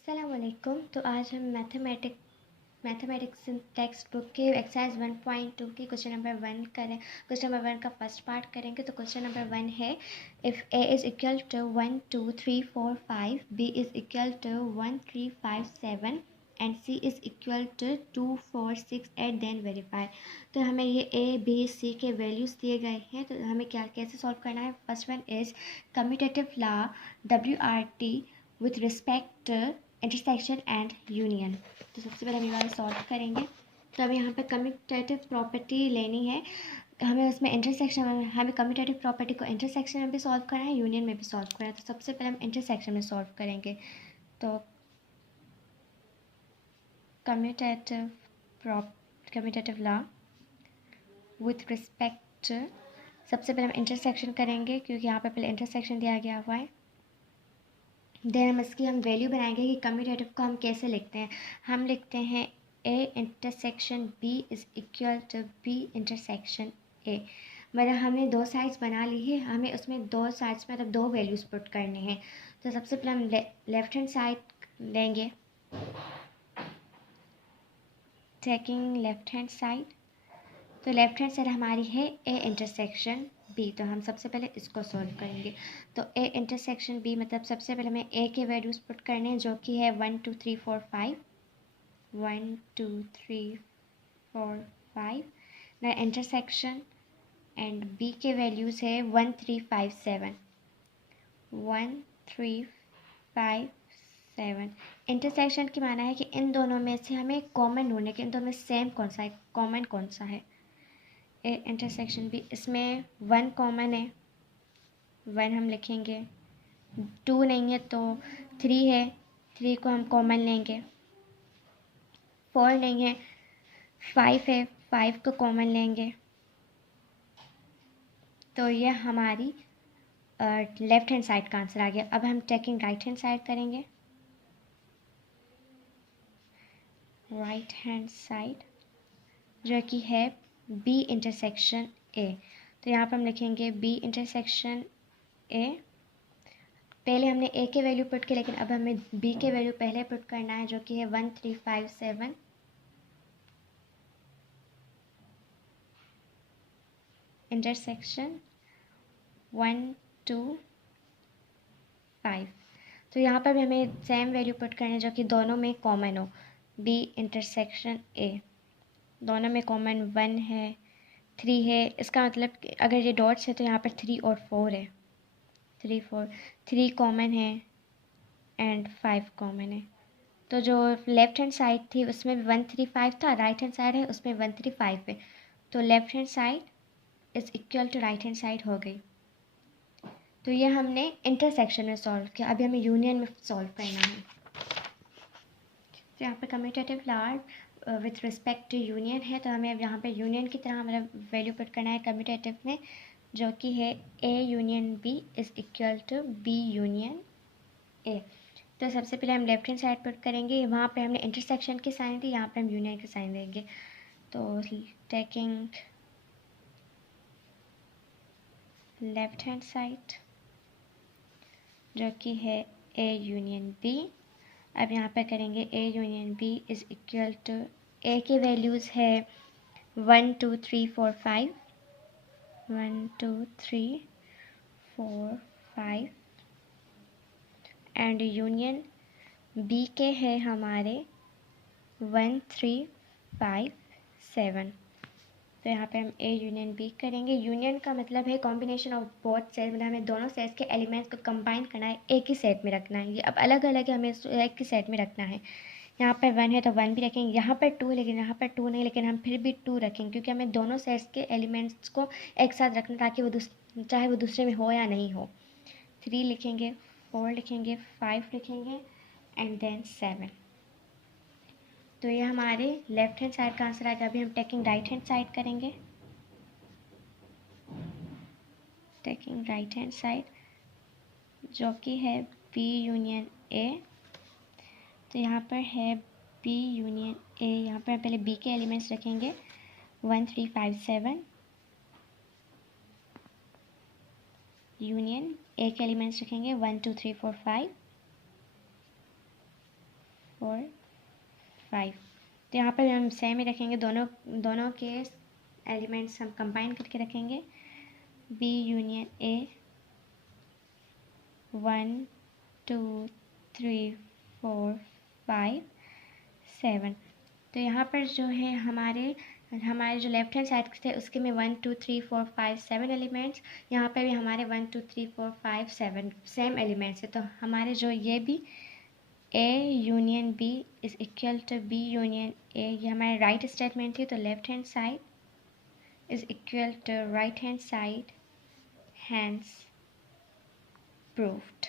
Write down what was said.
अस्सलामुअलैकुम। तो आज हम मैथमेटिक्स टेक्स्ट बुक के एक्सरसाइज 1.2 की क्वेश्चन नंबर 1 करें। क्वेश्चन नंबर 1 का फर्स्ट पार्ट करेंगे। तो क्वेश्चन नंबर 1 है, if A is equal to 1 2 3 4 5, B is equal to 1 3 5 7 and C is equal to 2 4 6 8, then verify. तो हमें ये ए बी सी के वैल्यूज़ दिए गए हैं। तो हमें कैसे सॉल्व करना है। First one is commutative law WRT with respect intersection and union. तो सबसे पहले हम ये वाला सॉल्व करेंगे। तो अब यहाँ पे कम्यूटेटिव प्रॉपर्टी लेनी है हमें। उसमें इंटरसेक्शन हमें कम्यूटेटिव प्रॉपर्टी को इंटरसेक्शन में भी सॉल्व करना है, यूनियन में भी सॉल्व करना है। तो सबसे पहले हम इंटरसेक्शन में सॉल्व करेंगे। तो कम्यूटेटिव लॉ विथ रिस्पेक्ट, सबसे पहले हम इंटरसेक्शन करेंगे क्योंकि यहाँ पे पहले इंटरसेक्शन दिया गया हुआ है। देन हम इसकी वैल्यू बनाएंगे कि कम्यूटेटिव को हम कैसे लिखते हैं। हम लिखते हैं A intersection B is equal to B intersection A. मतलब हमने दो साइड्स बना ली है, हमें उसमें दो साइड्स में मतलब दो वैल्यूज़ पुट करने हैं। तो सबसे पहले हम लेफ्ट हैंड साइड लेंगे, टेकिंग लेफ्ट हैंड साइड। तो लेफ्ट हैंड साइड हमारी है ए इंटरसेक्शन बी। तो हम सबसे पहले इसको सॉल्व करेंगे। तो ए इंटरसेक्शन बी मतलब सबसे पहले हमें ए के वैल्यूज़ पुट करने हैं जो कि है 1 2 3 4 5, 1 2 3 4 5। ना इंटरसेक्शन एंड बी के वैल्यूज़ है 1 3 5 7, 1 3 5 7। इंटरसेक्शन की माना है कि इन दोनों में से हमें कॉमन ढूंढने के, इन दोनों में सेम कौन सा है, कॉमन कौन सा है। ए इंटरसेक्शन भी, इसमें 1 कॉमन है, 1 हम लिखेंगे। 2 नहीं है तो 3 है, 3 को हम कॉमन लेंगे। 4 नहीं है, 5 है, 5 को कॉमन लेंगे। तो ये हमारी लेफ्ट हैंड साइड का आंसर आ गया। अब हम टेकिंग राइट हैंड साइड करेंगे। राइट हैंड साइड जो कि है बी इंटरसेक्शन ए। तो यहाँ पर हम लिखेंगे बी इंटरसेक्शन ए। पहले हमने ए के वैल्यू पुट की, लेकिन अब हमें बी के वैल्यू पहले पुट करना है जो कि है 1 3 5 7, इंटरसेक्शन 1 2 5। तो यहाँ पर भी हमें सेम वैल्यू पुट करनी है जो कि दोनों में कॉमन हो। बी इंटरसेक्शन ए, दोनों में कॉमन 1 है, 3 है। इसका मतलब कि अगर ये डॉट्स है तो यहाँ पर 3 और 4 है, 3 4, 3 कॉमन है एंड 5 कॉमन है। तो जो लेफ्ट हैंड साइड थी उसमें 1 3 5 था, राइट हैंड साइड है उसमें 1 3 5 है। तो left hand side is equal to right hand side हो गई। तो ये हमने इंटरसेक्शन में सॉल्व किया। अभी हमें यूनियन में सॉल्व करना है। तो यहाँ पे commutative law with respect to union है। तो हमें अब यहाँ पे यूनियन की तरह मतलब वैल्यू पुट करना है कम्यूटेटिव में जो कि है A union B is equal to B union A. तो सबसे पहले हम लेफ्ट हैंड साइड पुट करेंगे। वहाँ पे हमने इंटरसेक्शन की साइन दी, यहाँ पे हम यूनियन की साइन देंगे। तो टेकिंग लेफ्ट हैंड साइड जो कि है ए यूनियन बी। अब यहाँ पे करेंगे A union B is equal to, A के वैल्यूज़ है 1 2 3 4 5, 1 2 3 4 5 एंड यूनियन बी के है हमारे 1 3 5 7। तो यहाँ पे हम ए यूनियन बी करेंगे। यूनियन का मतलब है कॉम्बिनेशन ऑफ बोथ सेट, मतलब हमें दोनों सेट्स के एलिमेंट्स को कंबाइन करना है, एक ही सेट में रखना है। ये अब अलग अलग है, हमें एक ही सेट में रखना है। यहाँ पर 1 है तो 1 भी रखेंगे, यहाँ पर 2 लेकिन यहाँ पर 2 नहीं, लेकिन हम फिर भी 2 रखेंगे क्योंकि हमें दोनों सेट्स के एलिमेंट्स को एक साथ रखना ताकि वो चाहे वो दूसरे में हो या नहीं हो। 3 लिखेंगे, 4 लिखेंगे, 5 लिखेंगे एंड देन 7। तो ये हमारे लेफ्ट हैंड साइड का आंसर आएगा। अभी हम टेकिंग राइट हैंड साइड करेंगे। टेकिंग राइट हैंड साइड जो कि है बी यूनियन ए। तो यहाँ पर है बी यूनियन ए। यहाँ पर पहले बी के एलिमेंट्स रखेंगे 1 3 5 7, यूनियन ए के एलिमेंट्स रखेंगे 1 2 3 4 5, 4 5। तो यहाँ पर हम सेम ही रखेंगे, दोनों के एलिमेंट्स हम कंबाइन करके रखेंगे। B union A 1 2 3 4 5 7। तो यहाँ पर जो है हमारे जो लेफ्ट हैंड साइड थे उसके में 1 2 3 4 5 7 एलिमेंट्स, यहाँ पर भी हमारे 1 2 3 4 5 7 सेम एलिमेंट्स है। तो हमारे जो ये भी A union B is equal to B union A, ये हमारे राइट स्टेटमेंट थी। तो left hand side is equal to right hand side, hence proved.